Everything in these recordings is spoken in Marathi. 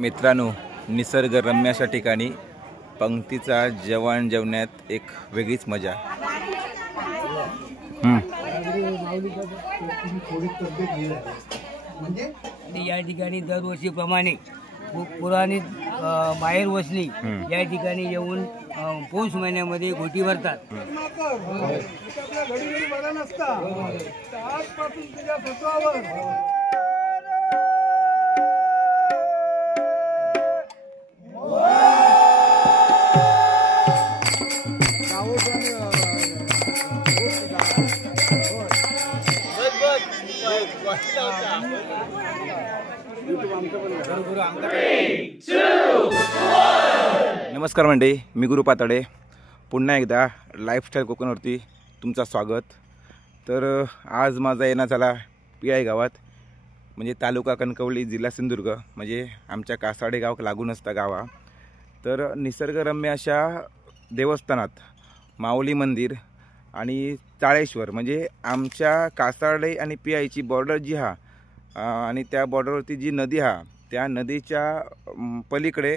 मित्रांनो, निसर्गरम्य अशा ठिकाणी पंक्तीचा जेवण जेवण्यात एक वेगळीच मजा। या ठिकाणी दरवर्षीप्रमाणे पुराणी बाहेर वसली या ठिकाणी येऊन पौष महिन्यामध्ये घोटी भरतात। नमस्कार मंडळी, मी गुरु पाताडे पुन्हा एकदा लाईफस्टाईल कोकणवरती तुमचं स्वागत। तर आज माझा येणं झाला PI गावात, म्हणजे तालुका कणकवली, जिल्हा सिंधुदुर्ग, म्हणजे आमच्या कासाडे गाव लागून असता गावा। तर निसर्गरम्य अशा देवस्थानात माऊली मंदिर आणि चाळेश्वर, म्हणजे आमच्या कासाडे आणि PIची बॉर्डर जी हा आणि त्या बॉर्डरवरती जी नदी हा, त्या नदीच्या पलीकडे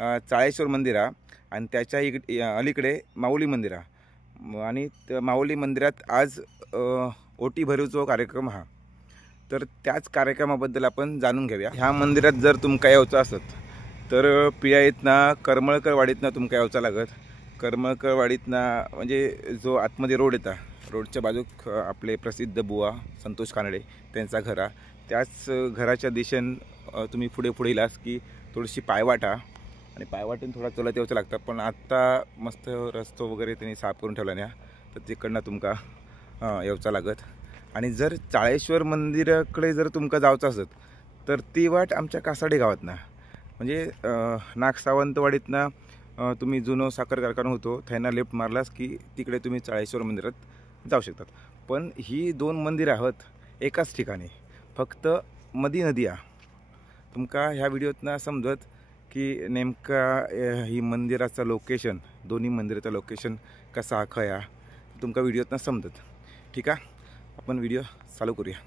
चाळेश्वर मंदिर आहे आणि त्याच्या अलीकडे माऊली मंदिर आहे। आणि माऊली मंदिरात आज ओटी भरूचो कार्यक्रम हा। तर त्याच कार्यक्रमाबद्दल आपण जाणून घेऊया। ह्या मंदिरात जर तुमका यायचं असत तर PIतनं करमळकरवाडीतनं तुमका यायचं लागत। करमळकरवाडीतनं म्हणजे जो आतमध्ये रोड येता, रोडच्या बाजूक आपले प्रसिद्ध बुवा संतोष कानडे त्यांचा घर आहे। त्याच घराच्या दिशेने तुम्ही पुढे पुढे गेलास की थोडीशी पायवाट आहे आणि पायवाटेन थोडा चलत यायचं लागतं। पण आता मस्त रस्तो वगैरे त्यांनी साफ करून ठेवला ना, तर तिकडनं तुमका यायचं लागत। आणि जर चाळेश्वर मंदिराकडे जर तुमका जायचं असत तर ती वाट आमच्या कासाडे गावातनं, म्हणजे नागसावंतवाडीतनं तुम्ही जुनो साखर कारखाना होतो थैना लेफ्ट मारलास की तिकडे तुम्ही चाळेश्वर मंदिरात जाऊ शकतात। पण ही दोन मंदिर आहेत एकाच ठिकाणी, फक्त मधी नदी आहे। तुमका ह्या व्हिडिओतनं समजत की नेमका ही मंदिराचं लोकेशन, दोन्ही मंदिराचं लोकेशन कसा खया तुमका व्हिडिओतनं समजत। ठीक आहे, आपण व्हिडिओ चालू करूया।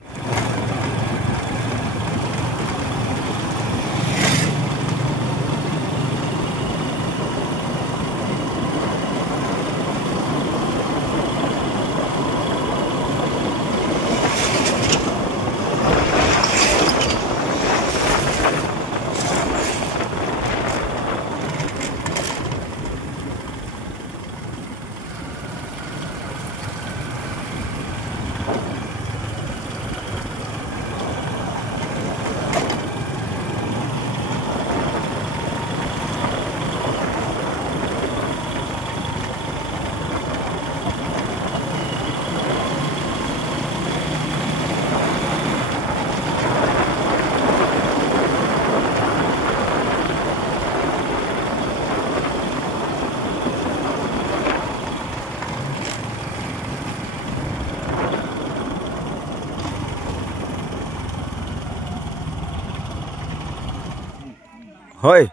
होय,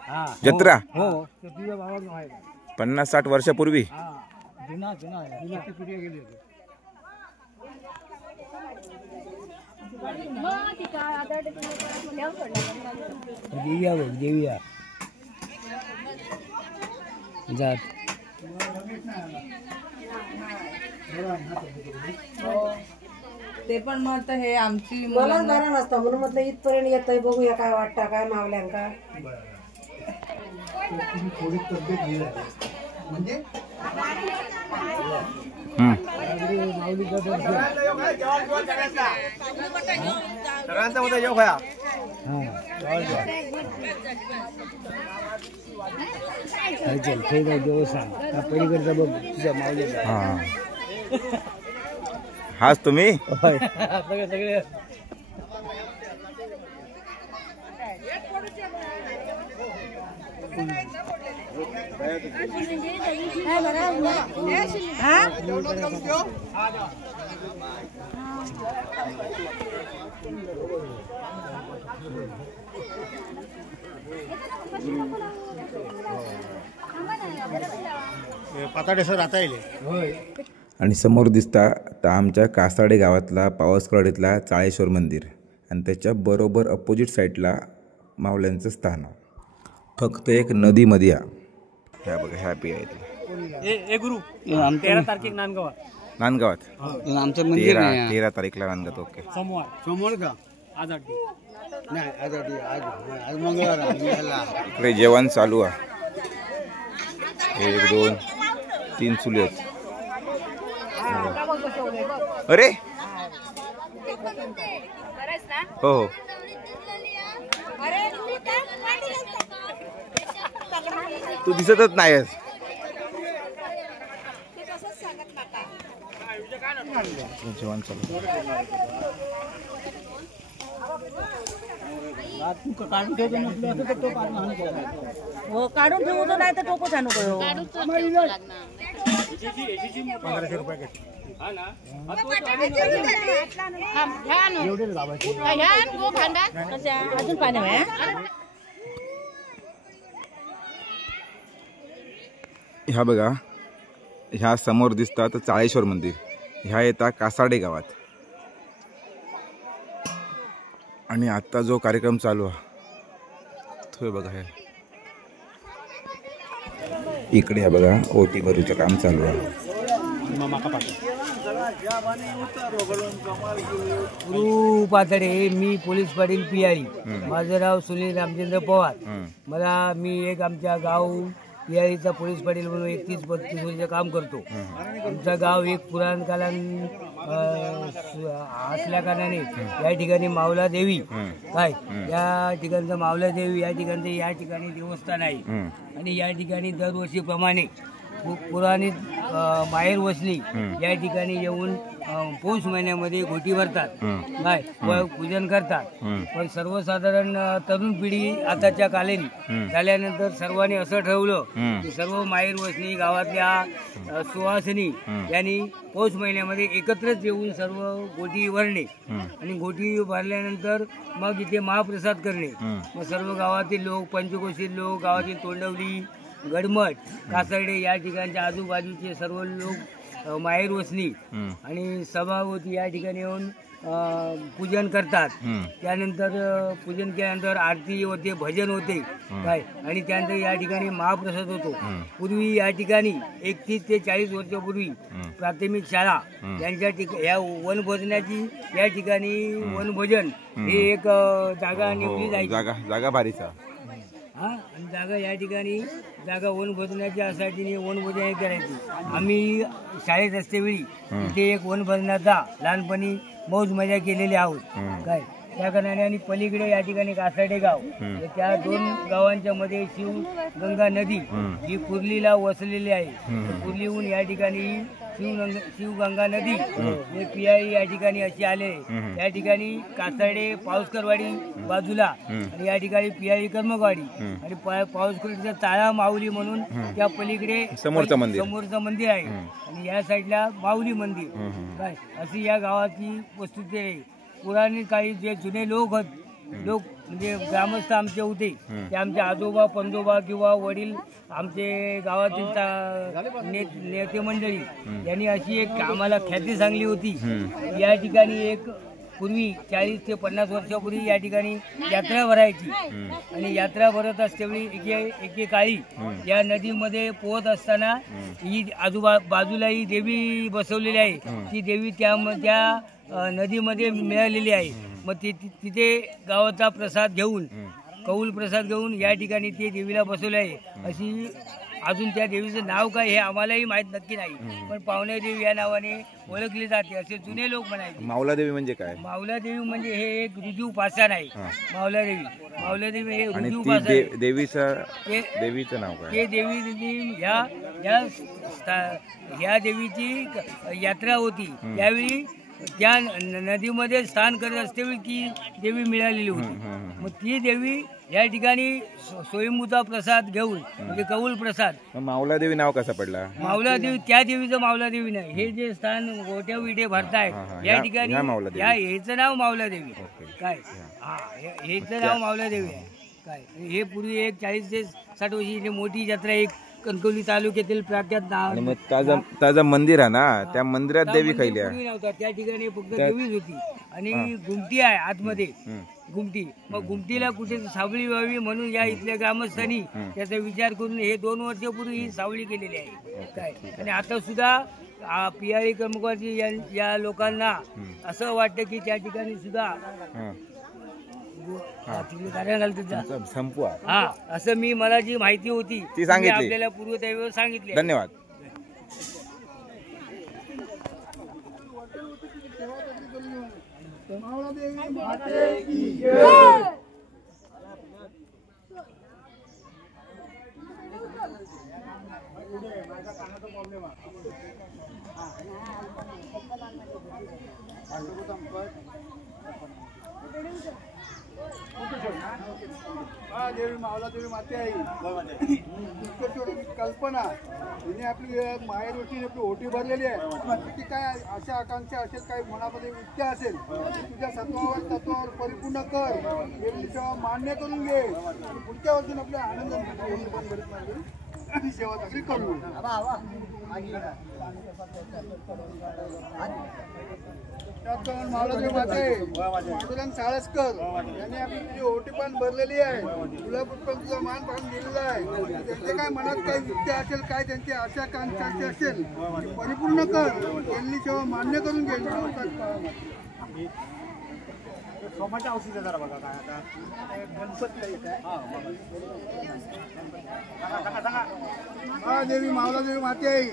जत्रा 50-60 वर्षापूर्वी। ते पण मग हे आमची मला घरा नसतं म्हणून म्हटलं इथपर्यंत येतंय, बघूया काय वाटतं काय मावल्यांका। थोडी तब्येत म्हणजे हाच तुम्ही सगळे पाताडे सर आता येईल। आणि समोर दिसता तर आमच्या कासाडे गावातला पावसकवाडीतला चाळेश्वर मंदिर आणि त्याच्या बरोबर अपोजिट साईडला माऊल्यांचं स्थान। फक्त एक नदीमध्ये या. ह्या बघा ह्या पिया आहेत गुरु 13 तारखेक नांदगावात. आमचं 13 तारीखला नांदगावात. ओके. समोर का आज मंगळवार इकडे जेवण चालू आहे. 1 2 3 चुली आहेत. अरे हो हो तू दिसतच नाहीस. जेवण चालू. हो काढून ठेवतो नाही तर टोको छान करू. 1500 रुपये अजून पाणी आहे. ह्या बघा ह्या समोर दिसतात चाळेश्वर मंदिर. ह्या येतात कासाडे गावात. आणि आता जो कार्यक्रम चालू आहे तो बघा हे इकडे हा बघा ओटी भरूचं काम चालू आहे. गुरु पातळे, मी पोलीस पाटील पियाळी. माझं नाव सुनील रामचंद्र पवार. मी एक आमच्या गाव पियाळीचा पोलीस पाटील म्हणून 31-32 वर्ष काम करतो. आमचं गाव एक पुराण कालान असल्या कारणाने या ठिकाणी मावला देवी काय या ठिकाणचं मावला देवी या ठिकाणचं या ठिकाणी देवस्थान आहे. आणि या ठिकाणी दरवर्षीप्रमाणे पुराणी बाहेर वसली या ठिकाणी येऊन पौष महिन्यामध्ये घोटी भरतात काय पूजन करतात. पण सर्वसाधारण तरुण पिढी आताच्या कालीन झाल्यानंतर सर्वांनी असं ठरवलं की सर्व माहेर वसनी गावातल्या सुवासिनी यांनी पौष महिन्यामध्ये एकत्रच येऊन सर्व घोटी भरणे आणि घोटी भरल्यानंतर मग इथे महाप्रसाद करणे. मग सर्व गावातील लोक, पंचकोशील लोक, गावातील तोंडवली, गडमठ, कासर्डे या ठिकाणच्या आजूबाजूचे सर्व लोक माहेर वसनी आणि सभावती या ठिकाणी येऊन पूजन करतात. त्यानंतर पूजन केल्यानंतर आरती होते, भजन होते काय आणि त्यानंतर या ठिकाणी महाप्रसाद होतो. पूर्वी या ठिकाणी 31 ते 40 वर्षापूर्वी प्राथमिक शाळा यांच्या या वनभोजनाची या ठिकाणी वनभोजन हे एक जागा निवडली जायची. जागा भारीचा आणि जागा या ठिकाणी जागा वनभोजनाच्या साठी वनभोजन करायची. आम्ही शाळेत असतेवेळी तिथे एक वनभोजनाचा लहानपणी मौज मजा केलेली आहोत काय त्या कारणाने. आणि पलीकडे या ठिकाणी कासाडे गाव, त्या 2 गावांच्या मध्ये शिवगंगा नदी जी कुर्लीला वसलेली आहे. कुर्लीहून या ठिकाणी शिवगंगा नदी हे पियाळी या ठिकाणी अशी आले. या ठिकाणी कासाडे पाऊसकरवाडी बाजूला आणि या ठिकाणी पियाळी कर्मकवाडी आणि पाऊसकरचा ताळा माऊली म्हणून त्या पलीकडे समोरचं मंदिर आहे आणि या साईडला माऊली मंदिर काय अशी या गावाची वस्तुस्थिती आहे. पुराणिक काळी जे जुने लोक म्हणजे ग्रामस्थ आमचे होते ते आमचे आजोबा पंजोबा किंवा वडील आमचे गावातील नेते मंडळी यांनी अशी एक आम्हाला ख्याती सांगली होती. या ठिकाणी एक पूर्वी 40 ते 50 वर्षापूर्वी या ठिकाणी यात्रा भरायची आणि यात्रा भरत असतेवेळी एकेकाळी या नदीमध्ये पोहत असताना ही बाजूला ही देवी बसवलेली आहे. ती देवी त्या नदीमध्ये मिळालेली आहे. मग तिथे गावाचा प्रसाद घेऊन कौल प्रसाद घेऊन या ठिकाणी ते देवीला बसवले आहे. अशी अजून त्या देवीचं नाव काय हे आम्हालाही माहीत नक्की नाही, पण पावणे देवी या नावाने ओळखली जाते असे जुने लोक म्हणायचे. मावला देवी म्हणजे काय? मावला देवी म्हणजे हे एक ऋजू उपासन आहे. मावला देवी हे ऋजू उपासन आहे. देवीचं नाव काय? ते देवी ह्या देवीची यात्रा होती त्यावेळी त्या नदीमध्ये स्नान करत असतेवेळी ती देवी मिळालेली होती. मग ती देवी या ठिकाणी स्वयंभूचा प्रसाद घेऊन म्हणजे कौल प्रसाद. मावला देवी नाव कसं पडला? मावला देवी त्या देवीचं मावला देवी नाही. हे जे स्थान गोट्या विटे भरतायत या ठिकाणी ह्याचं नाव मावला देवी काय. हेचं नाव मावला देवी आहे काय. हे पूर्वी एक 40 ते 60 वर्षाची मोठी जत्रा एक कणकवली तालुक्यातील प्राख्यात नाव ताजा मंदिर आहे ना, त्या मंदिरात देवी खायल्या नव्हता. त्या ठिकाणी फक्त देवीच होती आणि गुमटी आहे आतमध्ये घुमटी. मग घुमटीला कुठे सावली व्हावी म्हणून या इथल्या ग्रामस्थांनी त्याचा विचार करून हे 2 वर्षापूर्वी ही सावली केलेली आहे काय. आणि आता सुद्धा पियाळी कर्मकर्ती या लोकांना असं वाटतं की त्या ठिकाणी सुद्धा संपवा. हा, असं मला जी माहिती होती ती सांगितली. आपल्याला पूर्वतयावर सांगितली. धन्यवाद. देवी मावलादेवी माते आई कल्पना हिने आपली माहेरवरची आपली ओटी भरलेली आहे की काय आशा आकांक्षा असेल, काही मनामध्ये इच्छा असेल तुझ्या तत्वावर परिपूर्ण कर. देवीची सेवा मान्य करून घे. पुढच्या वर्षी आपल्या आनंद सेवा चांगली करू. मावलादेवी माते साळसकर यांनी आपली तुझी ओटी पण भरलेली आहे. तुला पण तुझा मान पाहून दिलेला आहे. त्यांचे काय मनात काही इच्छा असेल, काय त्यांची आशा आकांक्षा असेल ती परिपूर्ण कर. त्यांनी सेवा मान्य करून घे. सोमाच्या औषध जरा बघा काय आता गणपती येत आहे. हा देवी मावलादेवी माते आई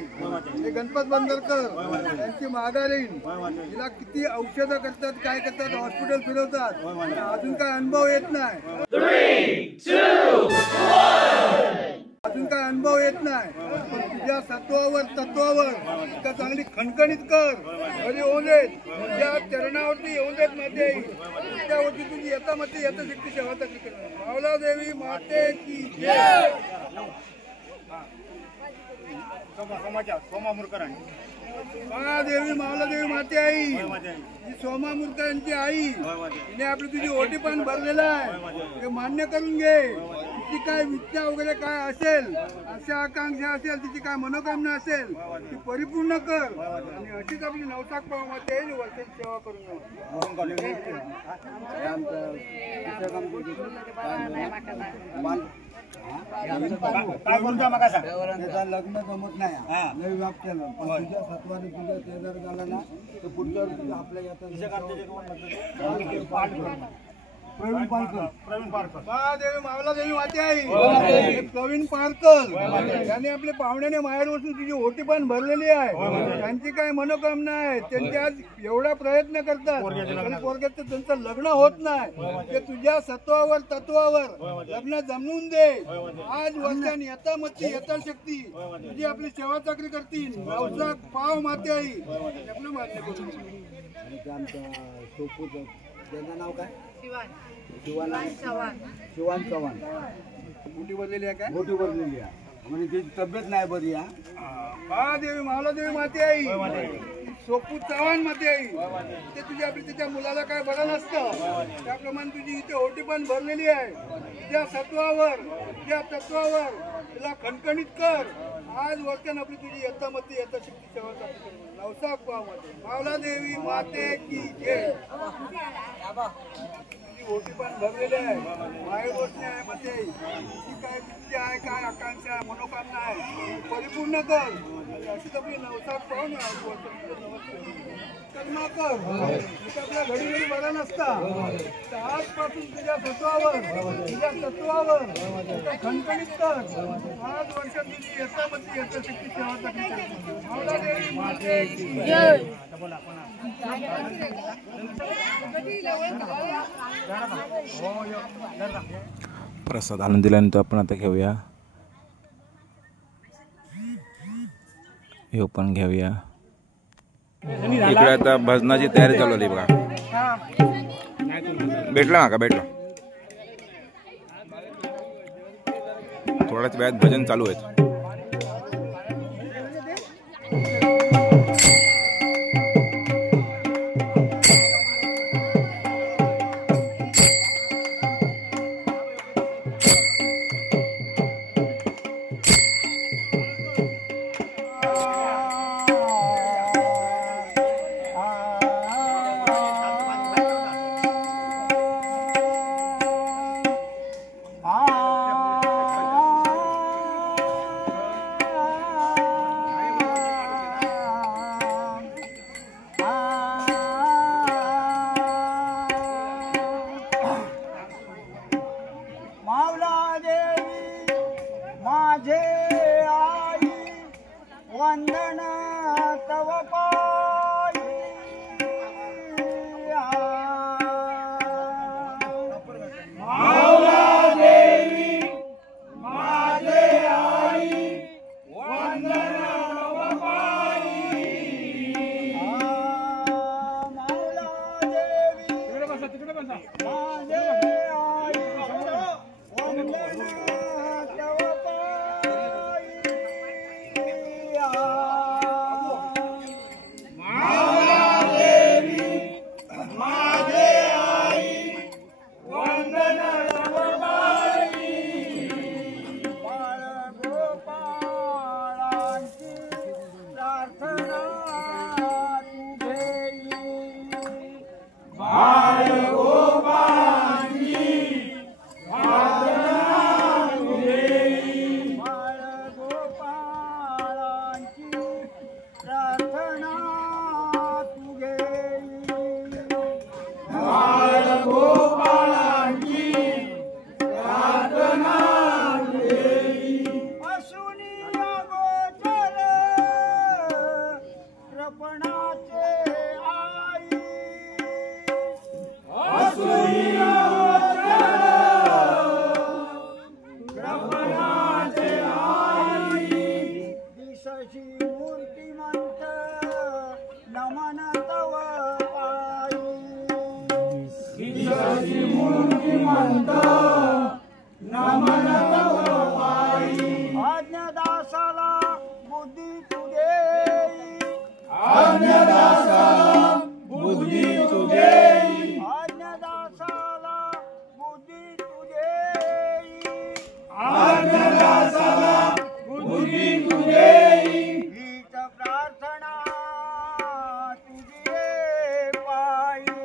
हे गणपत बंदरकर त्यांची माघारीन. तिला किती औषधं करतात, काय करतात, हॉस्पिटल फिरवतात, अजून काय अनुभव येत नाही. अजून काय अनुभव येत नाही. पण तुझ्या तत्वावर त्या चांगली खणखणीत कर. घरी येऊन देत, तुझ्या चरणावरती येऊन देत माते आई. त्यावरती तुझी येतामध्ये यथाशक्ती सेवा चांगली कर. मावलादेवी माते की जय. सोमा मुरकरांची देवी मावलादेवी माते आई ही सोमा मुरकरांची आई. तिने आपली तुझी ओटी पण भरलेला आहे. ते मान्य करून घे. तिची काय इच्छा वगैरे काय असेल, आशा आकांक्षा असेल, तिची काय मनोकामना असेल ती परिपूर्ण कर. आणि अशीच आपली नवसाक पाव माते आई वर्षाची सेवा करून लग्न जमत नाही. लय व्याप केलं पण तुझ्या सत्वाने तुझ्या ते जर झालं ना तर पुढच्या वर्षी आपल्या प्रवीण पारकर देवी मावलादेवी माते आई प्रवीण पारकर यांनी आपल्या पाहुण्याने माहेर वस्तू तुझी ओटी पण भरलेली आहे. त्यांची काय मनोकामना आहे, त्यांचे आज एवढा प्रयत्न करतात पण पोरग्याचं त्यांचं लग्न होत नाही. ते तुझ्या तत्वावर लग्न जमवून दे. आज वर्षाने यथामती यथाशक्ती तुझी आपली सेवा चाकरी करतील. नवसाक पाव माते आई आपलं मान्य करून. त्यांचं नाव काय? शिवान चव्हाण. मोठी भरलेली आहे काय? मोठी भरलेली आहे म्हणजे त्याची तब्येत नाही बरी आहे. देवी मावलादेवी माते आई सोपू चव्हाण माते आई ते तुझ्या आपली त्याच्या मुलाला काय बरं नसतं त्याप्रमाणे तुझी इथे ओटी पण भरलेली आहे. तुझ्या तत्वावर तुला खणखणीत कर. आज वर्षान आपली तुझी यथामती यथाशक्ती सेवा चालू. नवसाक पावामध्ये मावलादेवी माते की जय. ओटी पण भरलेली आहे. माहेर गोष्टी आहे मध्ये ती काय इच्छा आहे, काय आकांक्षा आहे, मनोकामना आहे परिपूर्ण कर. अशीच आपली नवसाक पाहून कर्माकर आपल्या घडी घडी बरा नसता. आजपासून तुझ्या तत्वावर खणखणीत कर. आज वर्षात तुझी यथामती यथाशक्ती सेवा चालू. मावलादेवी माते की जय. प्रसाद आणून दिल्यानंतर आपण आता घेऊया, हे पण घेऊया. इकडे आता भजनाची तयारी चालू आहे बघा. भेटला का? भेटला. थोड्याच वेळात भजन चालू आहेत. माझे आई वंदन तव पायी माऊला देवी माझे आई वंदन तव पायी माऊला देवी माझे आई वंदन तव पायी माऊला देवी माझे आई वंदन तव पायी बाळगोपाळांची प्रार्थना तू घेई बाळगोपाळांची प्रार्थना तू घेई बाळगोपाळांची प्रार्थना तू घेई बाळगोपाळांची प्रार्थना तू घेई असुनी अगोचर कृपणाचे आई असुनी अगोचर कृपणाचे आई दिसशी मूर्तिमंत नमन तव पायी दिसशी मूर्तिमंत नमन तव पायी आज्ञादासाला बुद्धी तू देई आज्ञादासाला बुद्धी तू देई आज्ञादासाला बुद्धी तू देई आज्ञादासाला बुद्धी तू देई हीच प्रार्थना तुझी पायी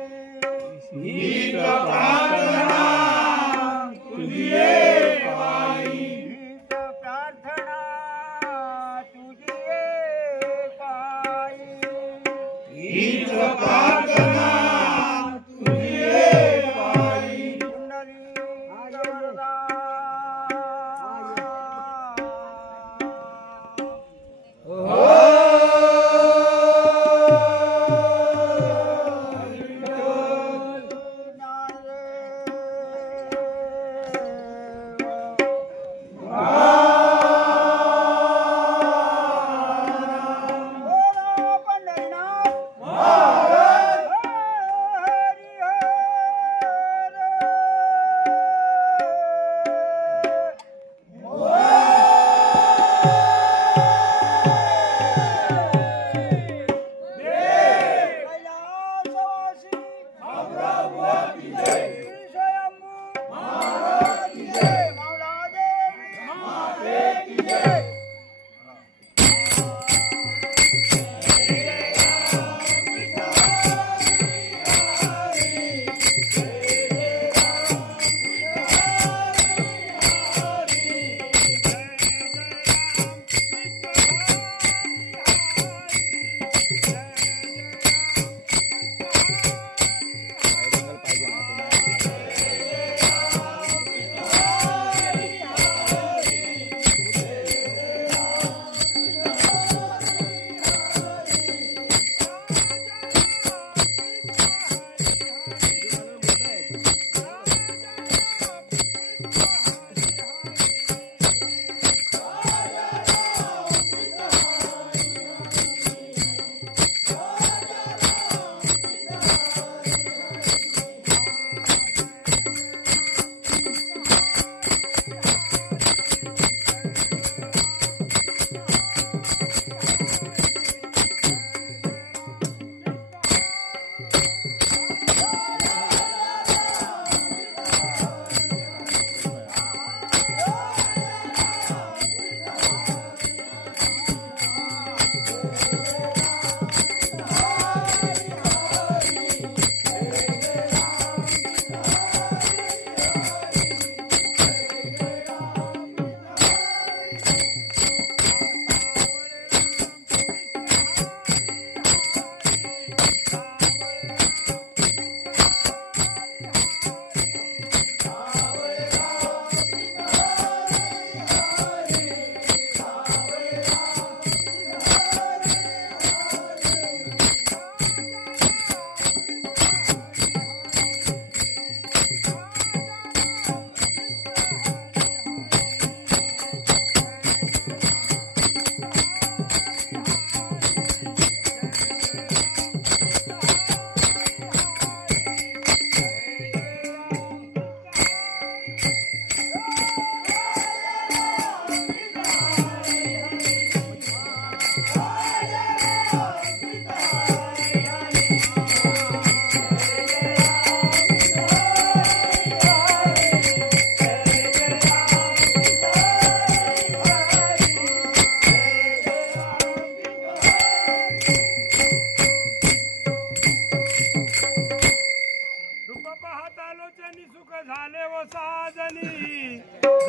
हीच प्रार्थना तुझी पायी हीच प्रार्थना तुझी पायी हीच प्रार्थना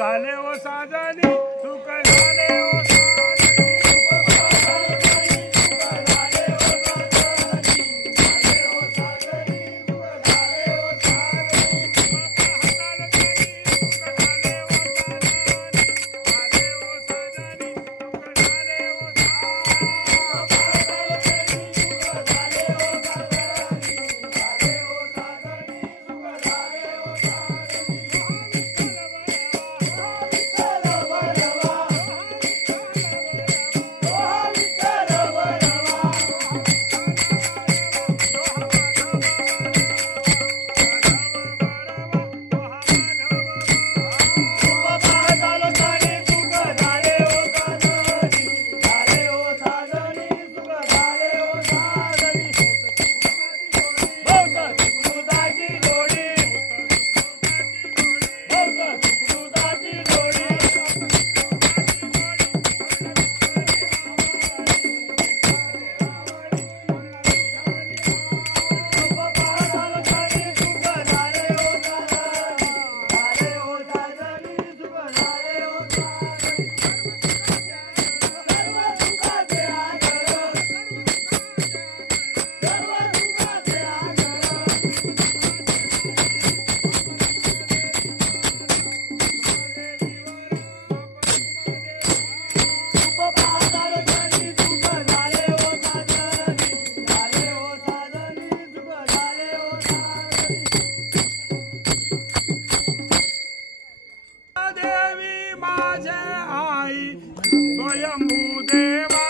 झाले ओ साजनी सुख झाले ओ स्वयंभू देवा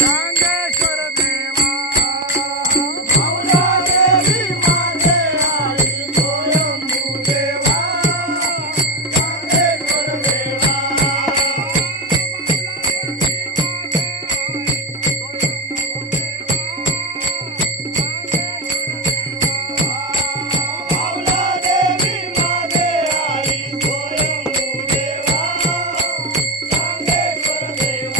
चांगेश्वर देवा माऊला देवी माझे आई स्वयंभू देवा चांगेश्वर देवा माऊला देवी माझे आई स्वयंभू देवा चांगेश्वर देवा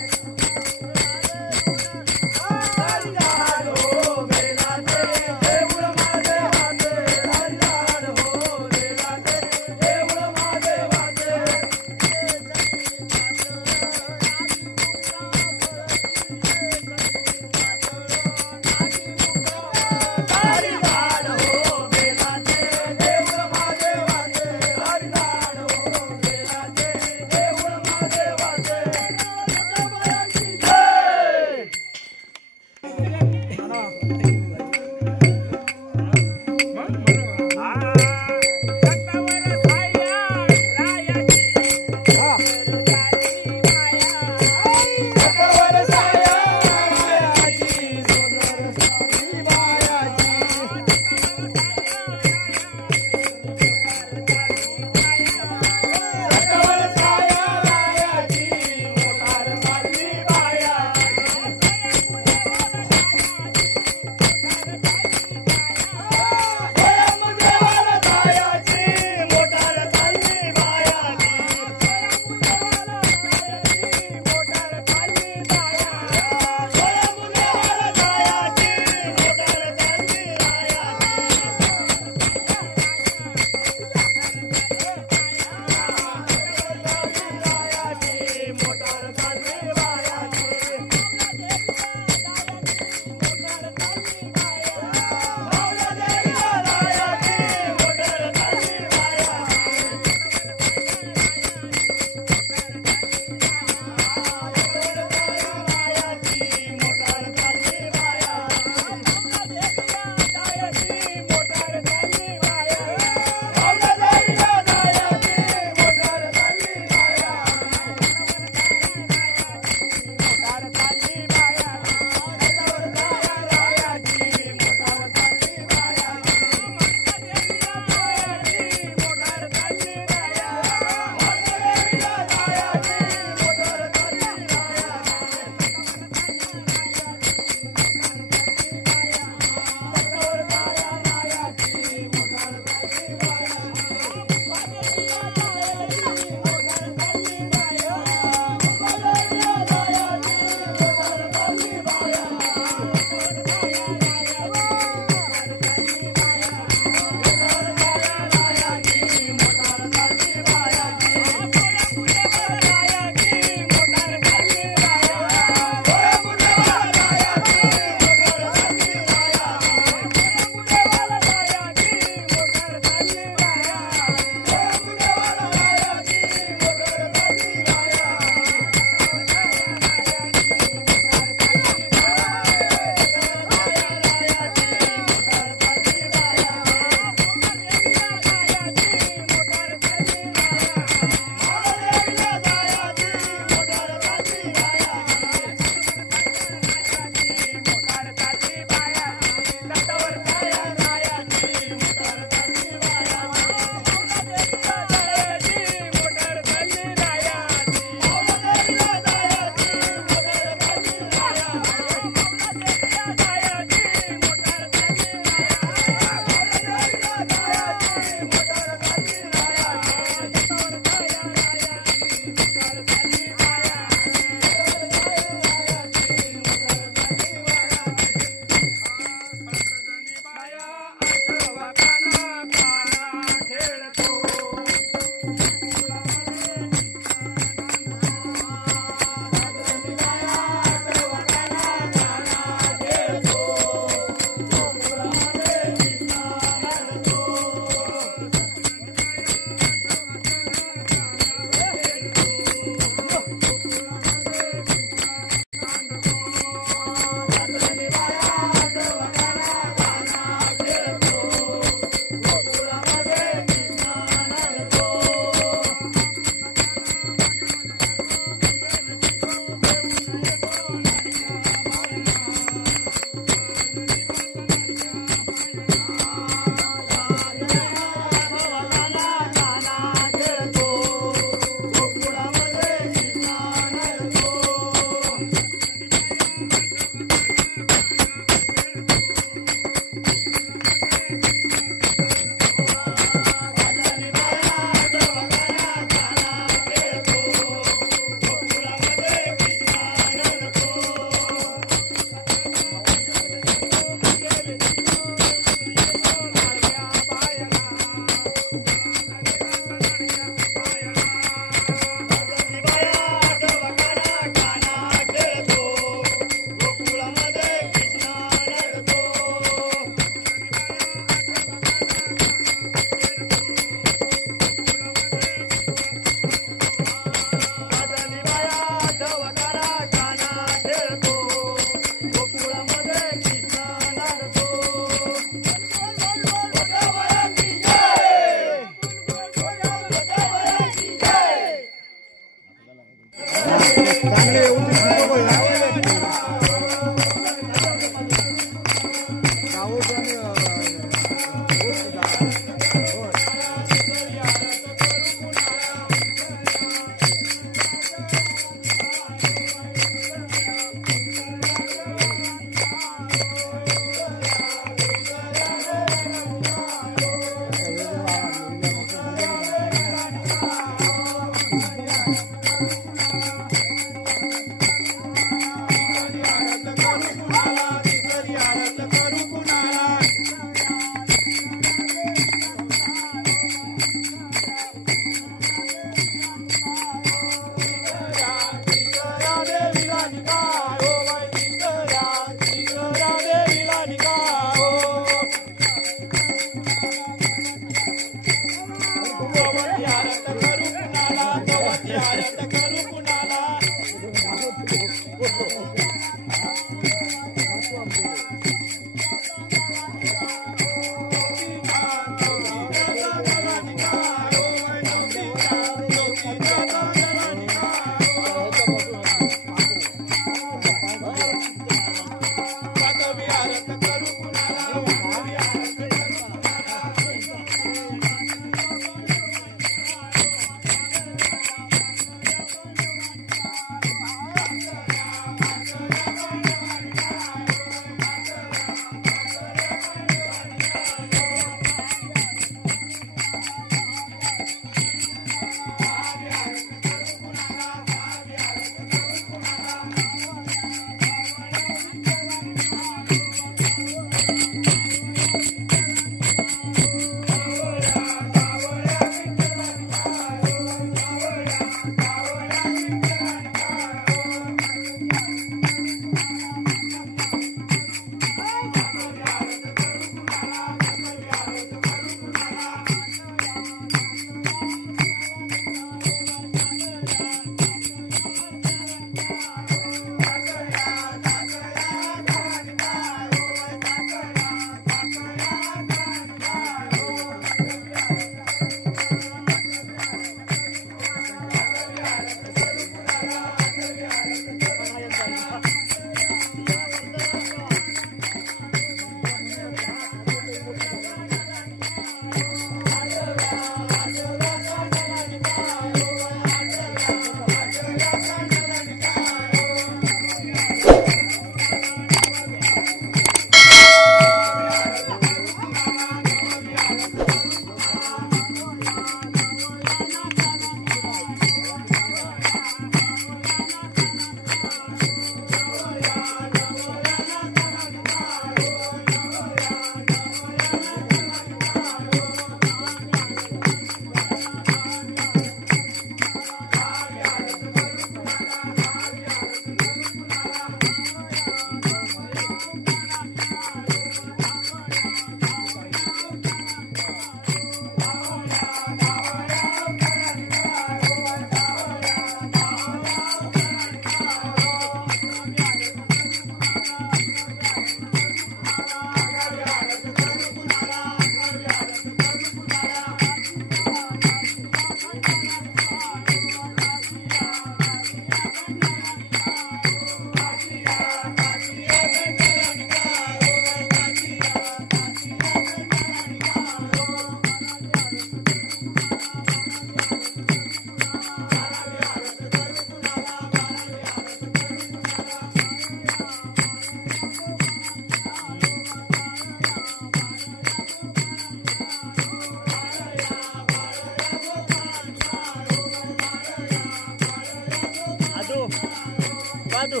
बाजू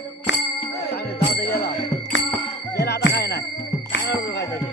जाऊ दे गेला गेला आता काय नाही सांगा काहीतरी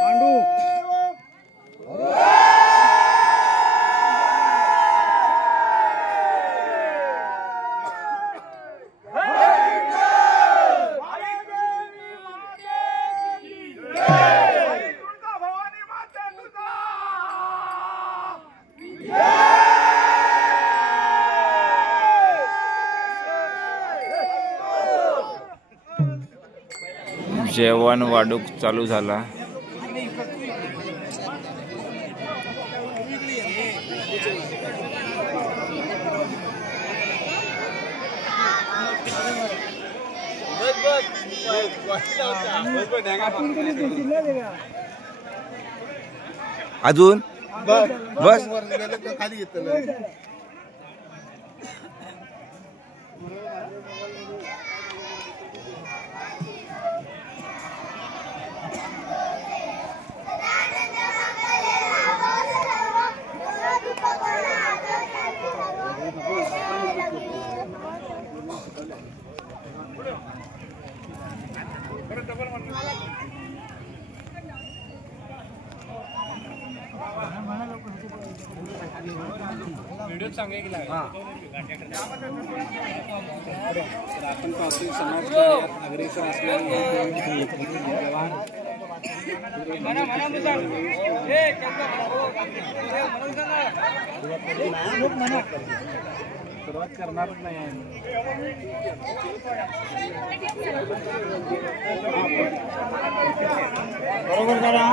पांडू आई देवी माते जेवण वाढूक चालू झाला. अजून बस खाली घेतलं. सुरुवात करणारच नाही. बरोबर करा.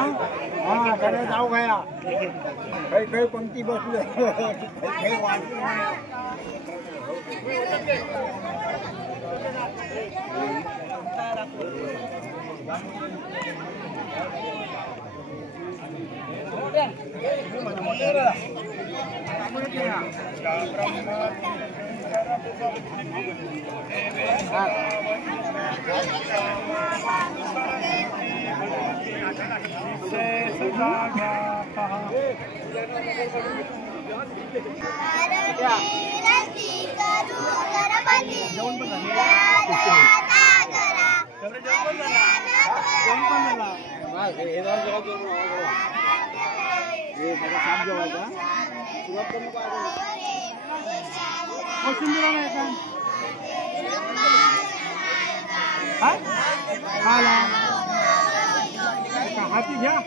हा सगळे जाऊ घ्या. काही काही पंक्ती बसले. काही हाती घ्या.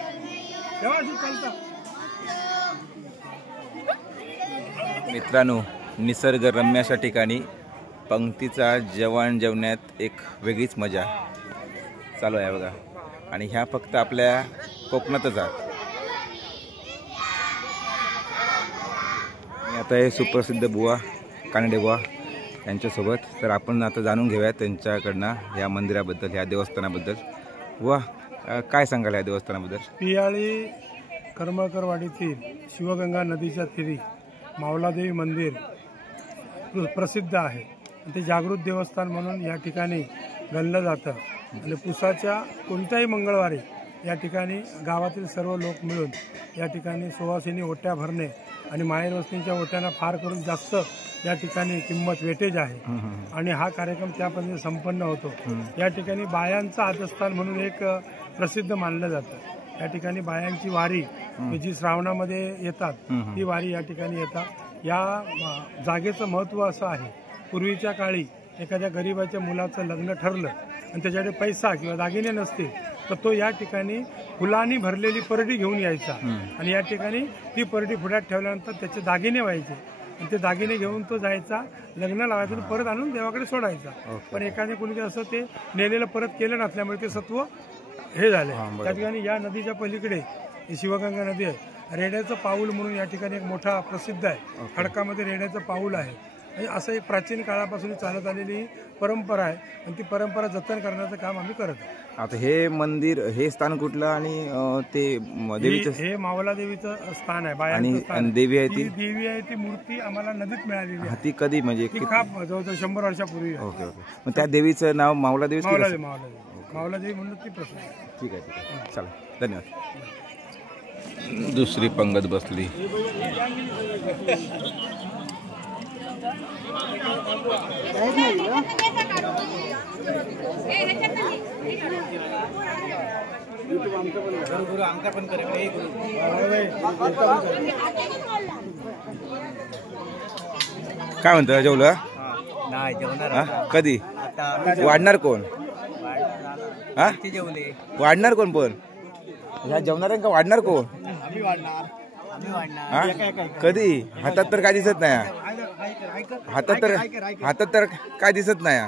मित्रांनो, निसर्गरम्य अशा ठिकाणी पंक्तीचा जेवण जेवण्यात एक वेगळीच मजा चालू आहे बघा. आणि ह्या फक्त आपल्या कोकणातच आहेत. आता हे सुप्रसिद्ध बुवा कानडे बुवा यांच्यासोबत. तर आपण आता जाणून घेऊया त्यांच्याकडनं ह्या मंदिराबद्दल, ह्या देवस्थानाबद्दल. बुवा, काय सांगाल या देवस्थानाबद्दल? पियाळी करमळकरवाडीतील शिवगंगा नदीच्या तीरी मावलादेवी मंदिर प्रसिद्ध आहे. ते जागृत देवस्थान म्हणून या ठिकाणी गणलं जातं. आणि पुसाच्या कोणत्याही मंगळवारी या ठिकाणी गावातील सर्व लोक मिळून या ठिकाणी सुवासिनी ओट्या भरणे आणि माहेर वस्तींच्या ओट्यांना फार करून जास्त या ठिकाणी किंमत वेटेज आहे. आणि हा कार्यक्रम त्या पद्धतीने संपन्न होतो. या ठिकाणी बायांचं आदस्थान म्हणून एक प्रसिद्ध मानलं जातं. या ठिकाणी बायांची वारी जी श्रावणामध्ये येतात ती वारी या ठिकाणी येतात. या जागेचं महत्त्व असं आहे, पूर्वीच्या काळी एखाद्या गरिबाच्या मुलाचं लग्न ठरलं आणि त्याच्याकडे पैसा किंवा दागिने नसतील तर तो या ठिकाणी फुलांनी भरलेली परडी घेऊन यायचा. आणि या ठिकाणी ती परडी पुढ्यात ठेवल्यानंतर त्याचे दागिने व्हायचे आणि ते दागिने घेऊन तो जायचा, लग्न लावायचं आणि परत आणून देवाकडे सोडायचा. पण एखाद्या कोणी असं ते नेलेलं परत केलं नसल्यामुळे ते सत्व हे झाले. त्या ठिकाणी या नदीच्या पलीकडे शिवगंगा नदी आहे. रेड्याचं पाऊल म्हणून या ठिकाणी एक मोठा प्रसिद्ध आहे. खडकामध्ये रेड्याचं पाऊल आहे. असं एक प्राचीन काळापासून चालत आलेली परंपरा आहे आणि ती परंपरा जतन करण्याचं काम आम्ही करत आहोत. आता हे मंदिर, हे स्थान कुठलं आणि ते देवीचं? हे मावला देवीचं स्थान आहे. आणि देवी आहे ती देवी आहे ती मूर्ती आम्हाला नदीत मिळालेली आहे. ती कधी म्हणजे जवळजवळ 100 वर्षापूर्वी. Okay okay. मग त्या देवीचं नाव मावला देवी? मावला देवी म्हणून ती प्रसिद्ध आहे. ठीक आहे ठीक आहे, चला धन्यवाद. दुसरी पंगत बसली. काय म्हणतो, जेवलं? नाही जेवणार. कधी वाढणार कोण? हा, वाढणार कोण? पण ह्या जेवणार का वाढणार कोण? हा, कधी? हातात तर काय दिसत नाही. हातात तर काय दिसत नाही.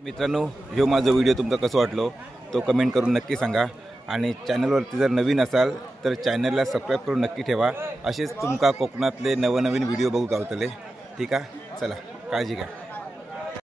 मित्रांनो, ह्यो माझा व्हिडिओ तुमका कसो वाटलो तो कमेंट करून नक्की सांगा आणि चॅनलवरती जर नवीन असाल तर चॅनलला सबस्क्राईब करून नक्की ठेवा. असेच तुमका कोकणातले नवनवीन व्हिडिओ बघू गावतले. ठीक आहे, चला काळजी घ्या.